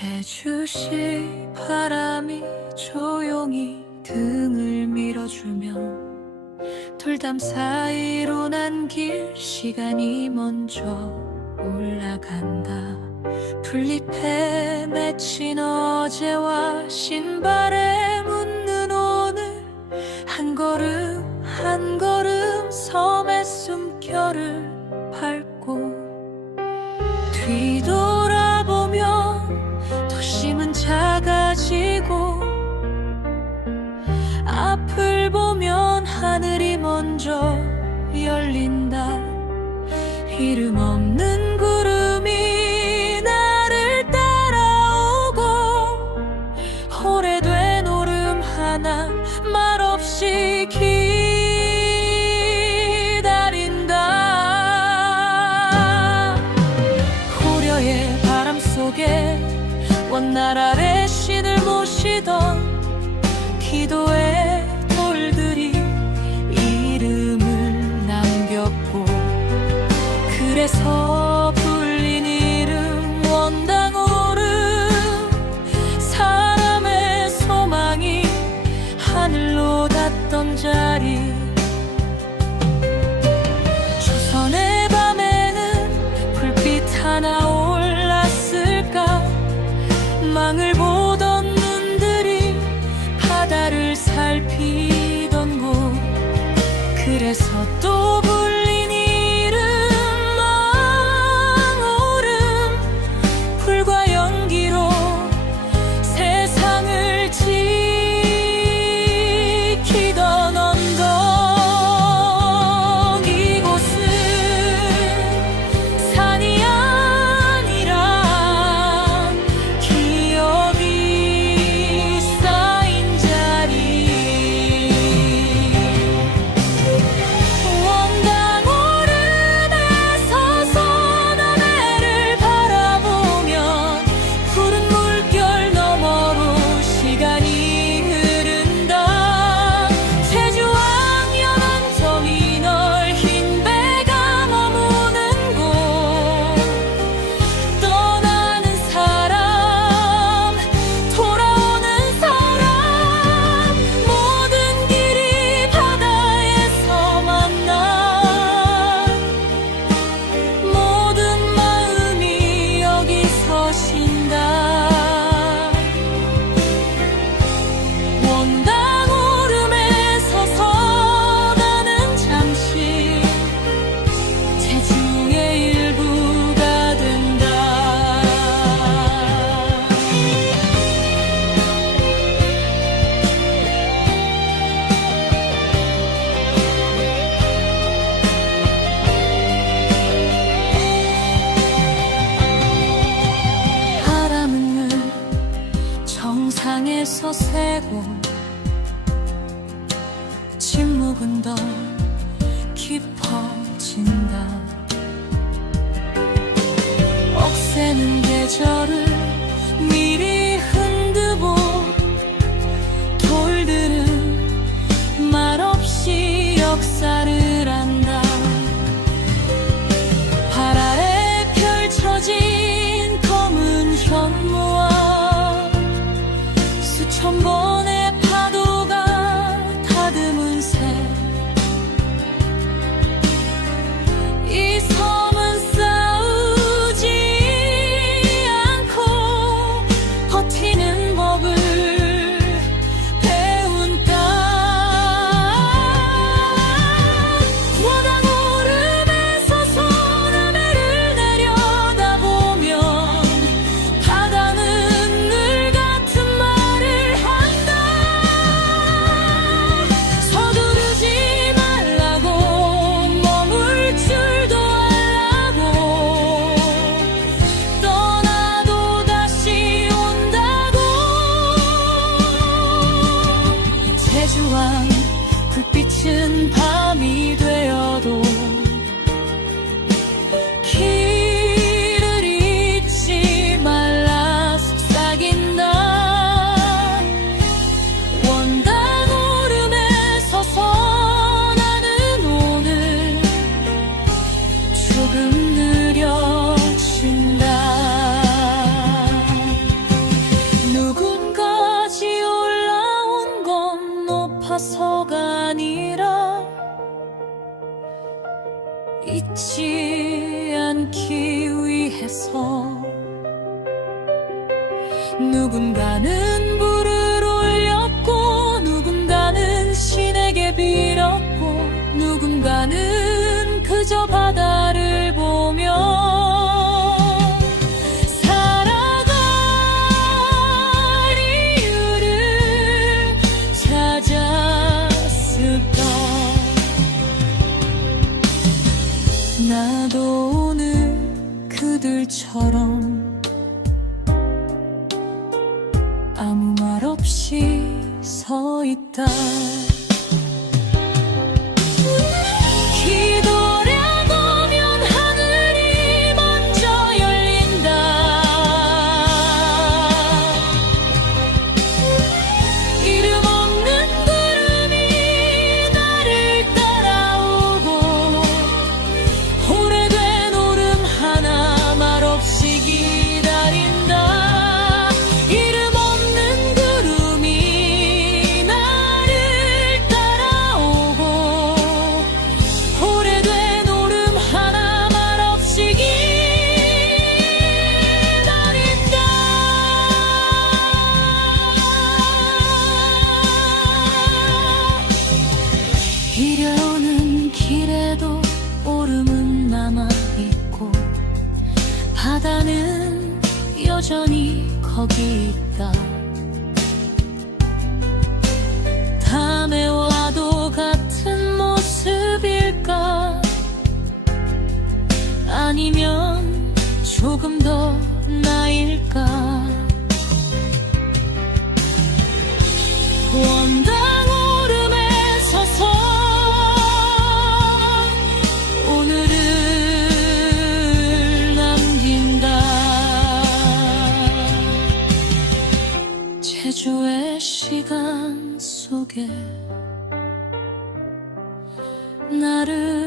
제주시 바람이 조용히 등을 밀어주며 돌담 사이로 난 길 시간이 먼저 올라간다. 풀잎에 맺힌 어제와 신발에 묻는 오늘 한 걸음 한 걸음 섬의 숨결을 앞을 보면 하늘이 먼저 열린다. 이름 없는 구름이 나를 따라오고 오래된 오름 하나 말없이 기 세상에서 또 yanında 마주한 불빛은 밤이 되어도 아파서가 아니라 잊지 않기 위해서 누군가는 불을 올렸고 누군가는 신에게 빌었고 누군가는 그저 바다 서있 여전히 거기 있다. 다음에 와도 같은 모습일까? 아니면 조금 더 나일까 속에 나를